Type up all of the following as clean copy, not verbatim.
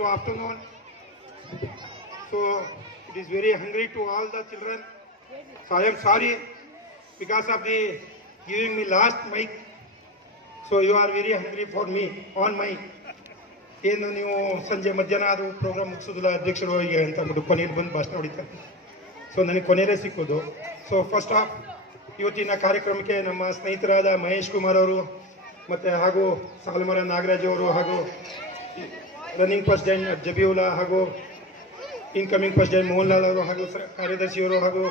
to afternoon. So it is very hungry to all the children. So I am sorry because of the giving me last mic. So you are very hungry for me on my. ಏನು ನೀವು ಸಂಜೆ ಮಧ್ಯಾಹ್ನ ಅದು program ಮುಗಿಸೋದಿಲ್ಲ ಅಧ್ಯಕ್ಷರು ಹೀಗೆ ಅಂತ ಅಂದ್ಬಿಟ್ಟು ಕೊನೆಯಲ್ಲಿ ಬಂದು ಭಾಷಣ ಹೊಡಿತಾರೆ. ಸೊ ನನಗೆ ಕೊನೆಯಲ್ಲೇ ಸಿಕ್ಕೋದು. ಸೊ ಫಸ್ಟ್ ಆಫ್ ಇವತ್ತಿನ ಕಾರ್ಯಕ್ರಮಕ್ಕೆ ನಮ್ಮ ಸ್ನೇಹಿತರಾದ ಮಹೇಶ್ ಕುಮಾರ್ ಅವರು ಮತ್ತು ಹಾಗೂ ಸಾಲುಮರ ನಾಗರಾಜ್ ಅವರು ಹಾಗೂ ರನ್ನಿಂಗ್ ಪ್ರೆಸಿಡೆಂಟ್ ಜಬೀವುಲ್ಲಾ ಹಾಗೂ ಇನ್ಕಮಿಂಗ್ ಪ್ರೆಸಿಡೆಂಟ್ ಮೋಹನ್ ಲಾಲ್ ಅವರು ಹಾಗೂ ಕಾರ್ಯದರ್ಶಿಯವರು ಹಾಗೂ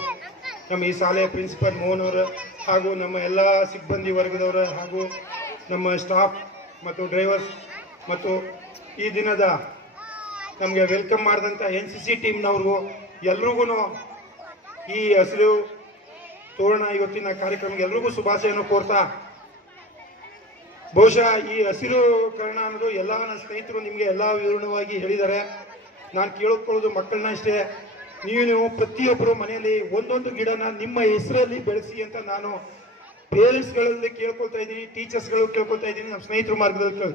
ನಮ್ಮ ಈ ಶಾಲೆಯ ಪ್ರಿನ್ಸಿಪಲ್ ಮೋಹನ್ ಅವರು ಹಾಗೂ ನಮ್ಮ ಎಲ್ಲ ಸಿಬ್ಬಂದಿ ವರ್ಗದವರು ಹಾಗೂ ನಮ್ಮ ಸ್ಟಾಫ್ ಮತ್ತು ಡ್ರೈವರ್ಸ್ ಮತ್ತು ಈ ದಿನದ ನಮಗೆ ವೆಲ್ಕಮ್ ಮಾಡಿದಂಥ NCC ಟೀಮ್ನವ್ರಿಗೂ ಎಲ್ರಿಗೂ ಈ ಹಸಿರು ತೋರಣ ಇವತ್ತಿನ ಕಾರ್ಯಕ್ರಮಕ್ಕೆ ಎಲ್ರಿಗೂ ಶುಭಾಶಯವನ್ನು ಕೋರ್ತಾ, ಬಹುಶಃ ಈ ಹಸಿರು ಕರ್ಣ ಅನ್ನೋದು ಎಲ್ಲ ನನ್ನ ಸ್ನೇಹಿತರು ನಿಮಗೆ ಎಲ್ಲ ವಿವರಣವಾಗಿ ಹೇಳಿದ್ದಾರೆ. ನಾನು ಕೇಳಿಕೊಳ್ಳೋದು ಮಕ್ಕಳನ್ನ ಇಷ್ಟೇ, ನೀವು ಪ್ರತಿಯೊಬ್ಬರು ಮನೆಯಲ್ಲಿ ಒಂದೊಂದು ಗಿಡನ ನಿಮ್ಮ ಹೆಸರಲ್ಲಿ ಬೆಳೆಸಿ ಅಂತ ನಾನು ಪೇರೆಂಟ್ಸ್ಗಳಲ್ಲಿ ಕೇಳ್ಕೊಳ್ತಾ ಇದ್ದೀನಿ, ಟೀಚರ್ಸ್ಗಳು ಕೇಳ್ಕೊಳ್ತಾ ಇದ್ದೀನಿ, ನಮ್ಮ ಸ್ನೇಹಿತರ ಮಾರ್ಗದಲ್ಲಿ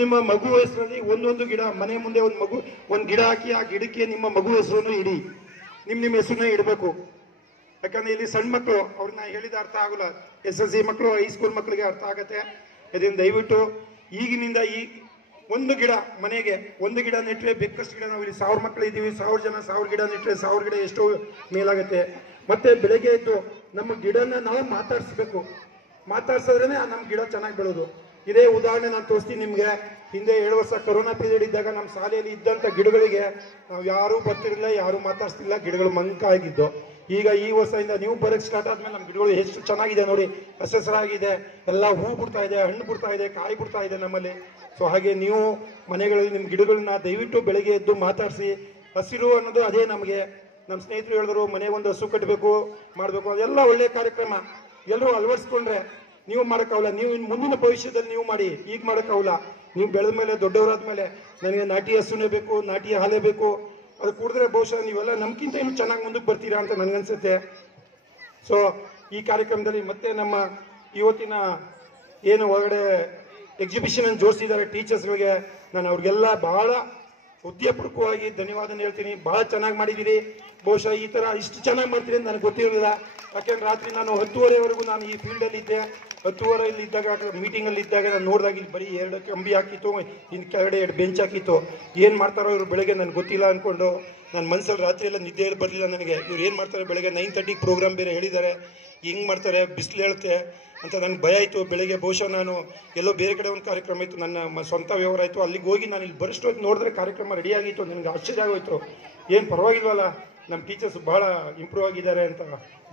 ನಿಮ್ಮ ಮಗು ಹೆಸರಲ್ಲಿ ಒಂದೊಂದು ಗಿಡ ಮನೆ ಮುಂದೆ ಒಂದು ಗಿಡ ಹಾಕಿ ಆ ಗಿಡಕ್ಕೆ ನಿಮ್ಮ ಮಗು ಹೆಸರನ್ನು ಇಡಿ, ನಿಮ್ಮ ಹೆಸರನ್ನ ಇಡಬೇಕು. ಯಾಕಂದ್ರೆ ಇಲ್ಲಿ ಸಣ್ಣ ಮಕ್ಕಳು ಅವ್ರನ್ನ ಹೇಳಿದ ಅರ್ಥ ಆಗೋಲ್ಲ, SSLC ಮಕ್ಕಳು ಹೈಸ್ಕೂಲ್ ಮಕ್ಕಳಿಗೆ ಅರ್ಥ ಆಗತ್ತೆ. ಇದರಿಂದ ದಯವಿಟ್ಟು ಈಗಿನಿಂದ ಈ ಒಂದು ಗಿಡ ಮನೆಗೆ ಒಂದು ಗಿಡ ನೆಟ್ಟರೆ ಬೇಕಷ್ಟು ಗಿಡ, ನಾವು ಇಲ್ಲಿ 1000 ಮಕ್ಕಳು ಇದ್ದೀವಿ, 1000 ಜನ 1000 ಗಿಡ ನೆಟ್ಟರೆ 1000 ಗಿಡ ಎಷ್ಟೋ ಮೇಲಾಗುತ್ತೆ. ಮತ್ತೆ ಬೆಳಗ್ಗೆ ಎದ್ದು ನಮ್ಮ ಗಿಡನ ನಾವು ಮಾತಾಡ್ಸಿದ್ರೇನೆ ನಮ್ಮ ಗಿಡ ಚೆನ್ನಾಗಿ ಬೆಳೋದು. ಇದೇ ಉದಾಹರಣೆ ನಾನು ತೋರಿಸ್ತೀನಿ ನಿಮಗೆ. ಹಿಂದೆ 7 ವರ್ಷ ಕೊರೋನಾ ಪೀರಿಯಡ್ ಇದ್ದಾಗ ನಮ್ಮ ಶಾಲೆಯಲ್ಲಿ ಇದ್ದಂಥ ಗಿಡಗಳಿಗೆ ನಾವು ಯಾರೂ ಬರ್ತಿರಲಿಲ್ಲ, ಯಾರೂ ಮಾತಾಡ್ತಿಲ್ಲ, ಗಿಡಗಳು ಮಂಕಾಗಿದ್ದು. ಈಗ ಈ ವರ್ಷದಿಂದ ನೀವು ಬರೋಕ್ಕೆ ಸ್ಟಾರ್ಟ್ ಆದ್ಮೇಲೆ ನಮ್ಮ ಗಿಡಗಳು ಎಷ್ಟು ಚೆನ್ನಾಗಿದೆ ನೋಡಿ, ಹಸಿರಾಗಿದೆ, ಎಲ್ಲ ಹೂ ಬಿಡ್ತಾ ಇದೆ, ಹಣ್ಣು ಬಿಡ್ತಾ ಇದೆ, ಕಾಯಿ ಬಿಡ್ತಾ ಇದೆ ನಮ್ಮಲ್ಲಿ. ಸೊ ಹಾಗೆ ನೀವು ಮನೆಗಳಲ್ಲಿ ನಿಮ್ಮ ಗಿಡಗಳನ್ನ ದಯವಿಟ್ಟು ಬೆಳಗ್ಗೆ ಎದ್ದು ಮಾತಾಡಿಸಿ. ಹಸಿರು ಅನ್ನೋದು ಅದೇ ನಮಗೆ. ನಮ್ಮ ಸ್ನೇಹಿತರು ಹೇಳಿದ್ರು ಮನೆಗೆ ಒಂದು ಹಸು ಕಟ್ಟಬೇಕು ಮಾಡಬೇಕು, ಅದೆಲ್ಲ ಒಳ್ಳೆಯ ಕಾರ್ಯಕ್ರಮ, ಎಲ್ಲರೂ ಅಳವಡಿಸ್ಕೊಂಡ್ರೆ ನೀವು ಮಾಡೋಕ್ಕಾಗಲ್ಲ. ನೀವು ಇನ್ನು ಮುಂದಿನ ಭವಿಷ್ಯದಲ್ಲಿ ನೀವು ಮಾಡಿ, ಈಗ ಮಾಡೋಕ್ಕಾಗಲ್ಲ. ನೀವು ಬೆಳೆದ ಮೇಲೆ ದೊಡ್ಡವರಾದ್ಮೇಲೆ ನನಗೆ ನಾಟಿ ಹಸುನೇ ಬೇಕು, ನಾಟಿ ಹಾಲೇ ಬೇಕು, ಅದು ಕುಡಿದ್ರೆ ಬಹುಶಃ ನೀವೆಲ್ಲ ನಮ್ಗಿಂತ ಇನ್ನೂ ಚೆನ್ನಾಗಿ ಮುಂದಕ್ಕೆ ಬರ್ತೀರಾ ಅಂತ ನನಗನ್ಸುತ್ತೆ. ಸೊ ಈ ಕಾರ್ಯಕ್ರಮದಲ್ಲಿ ಮತ್ತೆ ನಮ್ಮ ಇವತ್ತಿನ ಏನು ಹೊರಗಡೆ ಎಕ್ಸಿಬಿಷನ್ ಅನ್ನು ಜೋಡಿಸಿದ್ದಾರೆ ಟೀಚರ್ಸ್ಗಳಿಗೆ, ನಾನು ಅವ್ರಿಗೆಲ್ಲ ಬಹಳ ಹೃದಯಪೂರ್ವಕವಾಗಿ ಧನ್ಯವಾದ ಹೇಳ್ತೀನಿ. ಬಹಳ ಚೆನ್ನಾಗಿ ಮಾಡಿದ್ದೀರಿ. ಬಹುಶಃ ಈ ಥರ ಇಷ್ಟು ಚೆನ್ನಾಗಿ ಮಾಡ್ತೀರಿ ಅಂತ ನನಗೆ ಗೊತ್ತಿರಲಿಲ್ಲ. ಯಾಕೆಂದ್ರೆ ರಾತ್ರಿ ನಾನು 10:30ವರೆಗೂ ನಾನು ಈ ಫೀಲ್ಡಲ್ಲಿ ಇದ್ದೆ. 10:30 ಇದ್ದಾಗ ಮೀಟಿಂಗಲ್ಲಿ ಇದ್ದಾಗ ನಾನು ನೋಡಿದಾಗ ಇಲ್ಲಿ ಬರೀ 2 ಕಂಬಿ ಹಾಕಿತ್ತು, ಇನ್ನು ಕೆಳಗಡೆ 2 ಬೆಂಚ್ ಹಾಕಿತ್ತು. ಏನು ಮಾಡ್ತಾರೋ ಇವರು ಬೆಳಗ್ಗೆ ನನಗೆ ಗೊತ್ತಿಲ್ಲ ಅಂದ್ಕೊಂಡು ನನ್ನ ಮನಸ್ಸಲ್ಲಿ ರಾತ್ರಿ ಎಲ್ಲ ನಿದ್ದೆ ಬರಲಿಲ್ಲ ನನಗೆ. ಇವ್ರು ಏನು ಮಾಡ್ತಾರೆ ಬೆಳಗ್ಗೆ 9:30 ಪ್ರೋಗ್ರಾಮ್ ಬೇರೆ ಹೇಳಿದ್ದಾರೆ, ಹಿಂಗೆ ಮಾಡ್ತಾರೆ, ಬಿಸಿಲು ಹೇಳುತ್ತೆ ಅಂತ ನನಗೆ ಭಯ ಆಯಿತು. ಬೆಳಗ್ಗೆ ಬಹುಶಃ ನಾನು ಎಲ್ಲೋ ಬೇರೆ ಕಡೆ ಒಂದು ಕಾರ್ಯಕ್ರಮ ಇತ್ತು, ನನ್ನ ಸ್ವಂತ ವ್ಯವಹಾರ ಆಯಿತು, ಅಲ್ಲಿಗೆ ಹೋಗಿ ನಾನು ಇಲ್ಲಿ ಬರೋಷ್ಟು ನೋಡಿದ್ರೆ ಕಾರ್ಯಕ್ರಮ ರೆಡಿ ಆಗಿತ್ತು. ನನಗೆ ಆಶ್ಚರ್ಯ ಆಗೋಯ್ತು, ಏನು ಪರವಾಗಿಲ್ವಲ್ಲ ನಮ್ಮ ಟೀಚರ್ಸ್ ಭಾಳ ಇಂಪ್ರೂವ್ ಆಗಿದ್ದಾರೆ ಅಂತ,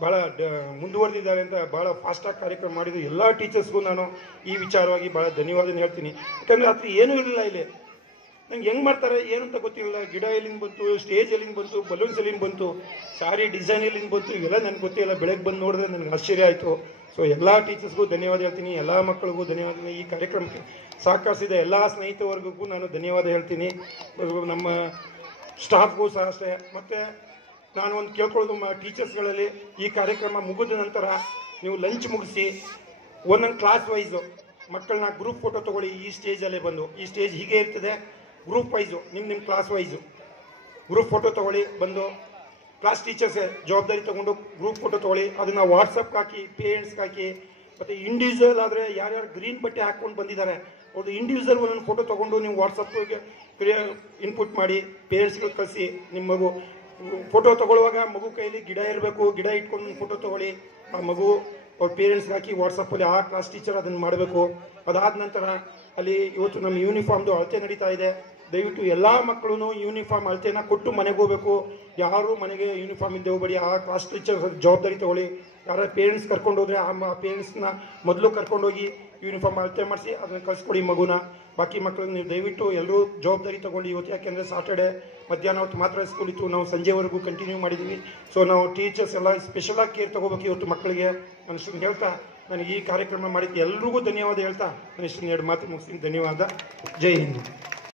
ಭಾಳ ಮುಂದುವರೆದಿದ್ದಾರೆ ಅಂತ, ಭಾಳ ಫಾಸ್ಟಾಗಿ ಕಾರ್ಯಕ್ರಮ ಮಾಡಿದ್ದು ಎಲ್ಲ ಟೀಚರ್ಸ್ಗೂ ನಾನು ಈ ವಿಚಾರವಾಗಿ ಭಾಳ ಧನ್ಯವಾದ ಹೇಳ್ತೀನಿ. ಯಾಕಂದರೆ ರಾತ್ರಿ ಏನೂ ಇರಲಿಲ್ಲ ಇಲ್ಲಿ, ನಂಗೆ ಹೆಂಗೆ ಮಾಡ್ತಾರೆ ಏನು ಅಂತ ಗೊತ್ತಿರಲಿಲ್ಲ. ಗಿಡ ಎಲ್ಲಿಂದ ಬಂತು, ಸ್ಟೇಜ್ ಎಲ್ಲಿಂದ ಬಂತು, ಬಲೂನ್ಸ್ ಎಲ್ಲಿಂದ ಬಂತು, ಸಾರಿ ಡಿಸೈನ್ ಎಲ್ಲಿಂದ ಬಂತು, ಇವೆಲ್ಲ ನನಗೆ ಗೊತ್ತಿಲ್ಲ. ಬೆಳಗ್ಗೆ ಬಂದು ನೋಡಿದ್ರೆ ನನಗೆ ಆಶ್ಚರ್ಯ ಆಯಿತು. ಸೊ ಎಲ್ಲ ಟೀಚರ್ಸ್ಗೂ ಧನ್ಯವಾದ ಹೇಳ್ತೀನಿ, ಎಲ್ಲ ಮಕ್ಕಳಿಗೂ ಧನ್ಯವಾದ. ಈ ಕಾರ್ಯಕ್ರಮಕ್ಕೆ ಸಹಕರಿಸಿದ ಎಲ್ಲ ಸ್ನೇಹಿತ ವರ್ಗಕ್ಕೂ ನಾನು ಧನ್ಯವಾದ ಹೇಳ್ತೀನಿ. ನಮ್ಮ ಸ್ಟಾಫ್ಗೂ ಸಹ ಅಷ್ಟೇ. ಮತ್ತು ನಾನು ಒಂದು ಕೇಳ್ಕೊಳ್ಳೋದು ಟೀಚರ್ಸ್ಗಳಲ್ಲಿ, ಈ ಕಾರ್ಯಕ್ರಮ ಮುಗಿದ ನಂತರ ನೀವು ಲಂಚ್ ಮುಗಿಸಿ ಒಂದೊಂದು ಕ್ಲಾಸ್ ವೈಸು ಮಕ್ಕಳನ್ನ ಗ್ರೂಪ್ ಫೋಟೋ ತೊಗೊಳ್ಳಿ. ಈ ಸ್ಟೇಜಲ್ಲೇ ಬಂದು, ಈ ಸ್ಟೇಜ್ ಹೀಗೆ ಇರ್ತದೆ, ಗ್ರೂಪ್ ವೈಸು ನಿಮ್ಮ ಕ್ಲಾಸ್ ವೈಸು ಗ್ರೂಪ್ ಫೋಟೋ ತೊಗೊಳ್ಳಿ. ಬಂದು ಕ್ಲಾಸ್ ಟೀಚರ್ಸೇ ಜವಾಬ್ದಾರಿ ತೊಗೊಂಡು ಗ್ರೂಪ್ ಫೋಟೋ ತೊಗೊಳ್ಳಿ. ಅದನ್ನು ವಾಟ್ಸಪ್ಗೆ ಹಾಕಿ, ಪೇರೆಂಟ್ಸ್ಗೆ ಹಾಕಿ. ಮತ್ತು ಇಂಡಿವಿಜುವಲ್ ಆದರೆ ಯಾರ್ಯಾರು ಗ್ರೀನ್ ಬಟ್ಟೆ ಹಾಕ್ಕೊಂಡು ಬಂದಿದ್ದಾರೆ ಅವ್ರದ್ದು ಇಂಡಿವಿಜುವಲ್ ಒಂದೊಂದು ಫೋಟೋ ತೊಗೊಂಡು ನೀವು ವಾಟ್ಸಪ್ಗೆ ಇನ್ಪುಟ್ ಮಾಡಿ ಪೇರೆಂಟ್ಸ್ಗಳಿಗೆ ಕಳಿಸಿ. ನಿಮ್ಮ ಮಗು ಫೋಟೋ ತೊಗೊಳ್ಳುವಾಗ ಮಗು ಕೈಯಲ್ಲಿ ಗಿಡ ಇರಬೇಕು, ಗಿಡ ಇಟ್ಕೊಂಡು ಫೋಟೋ ತೊಗೊಳ್ಳಿ. ಆ ಮಗು ಅವ್ರ ಪೇರೆಂಟ್ಸ್ಗೆ ಹಾಕಿ ವಾಟ್ಸಪ್ಪಲ್ಲಿ ಆ ಕ್ಲಾಸ್ ಟೀಚರ್ ಅದನ್ನು ಮಾಡಬೇಕು. ಅದಾದ ನಂತರ ಅಲ್ಲಿ ಇವತ್ತು ನಮ್ಮ ಯೂನಿಫಾರ್ಮ್ದು ಅಳತೆ ನಡೀತಾ ಇದೆ. ದಯವಿಟ್ಟು ಎಲ್ಲ ಮಕ್ಕಳು ಯೂನಿಫಾರ್ಮ್ ಅಳತೆನ ಕೊಟ್ಟು ಮನೆಗೆ ಹೋಗಬೇಕು. ಯಾರು ಮನೆಗೆ ಯೂನಿಫಾರ್ಮ್ ಇದ್ದೇ ಹೋಗಬೇಡಿ. ಆ ಕ್ಲಾಸ್ ಟೀಚರ್ ಜವಾಬ್ದಾರಿ ತೊಗೊಳ್ಳಿ. ಯಾರ ಪೇರೆಂಟ್ಸ್ ಕರ್ಕೊಂಡು ಹೋದರೆ ಆ ಪೇರೆಂಟ್ಸ್ನ ಮೊದಲು ಕರ್ಕೊಂಡೋಗಿ ಯೂನಿಫಾರ್ಮ್ ಅಳತೆ ಮಾಡಿಸಿ ಅದನ್ನು ಕಳಿಸ್ಕೊಡಿ ಮಗುನ. ಬಾಕಿ ಮಕ್ಕಳಿಗೆ ನೀವು ದಯವಿಟ್ಟು ಎಲ್ಲರೂ ಜವಾಬ್ದಾರಿ ತೊಗೊಂಡು ಇವತ್ತು, ಯಾಕೆಂದರೆ ಸಾಟರ್ಡೆ ಮಧ್ಯಾಹ್ನ ಹೊತ್ತು ಮಾತ್ರ ಸ್ಕೂಲ್ ಇತ್ತು, ನಾವು ಸಂಜೆವರೆಗೂ ಕಂಟಿನ್ಯೂ ಮಾಡಿದ್ದೀವಿ. ಸೊ ನಾವು ಟೀಚರ್ಸ್ ಎಲ್ಲ ಸ್ಪೆಷಲಾಗಿ ಕೇರ್ ತೊಗೋಬೇಕು ಇವತ್ತು ಮಕ್ಕಳಿಗೆ. ನಾನು ಇಷ್ಟನ್ನು ಹೇಳ್ತಾ ನನಗೆ ಈ ಕಾರ್ಯಕ್ರಮ ಮಾಡಿದ್ದು ಎಲ್ರಿಗೂ ಧನ್ಯವಾದ ಹೇಳ್ತಾ ನಾನು ಇಷ್ಟನ್ನು 2 ಮಾತು ಮುಗಿಸ್ತೀನಿ. ಧನ್ಯವಾದ. ಜೈ ಹಿಂದ್.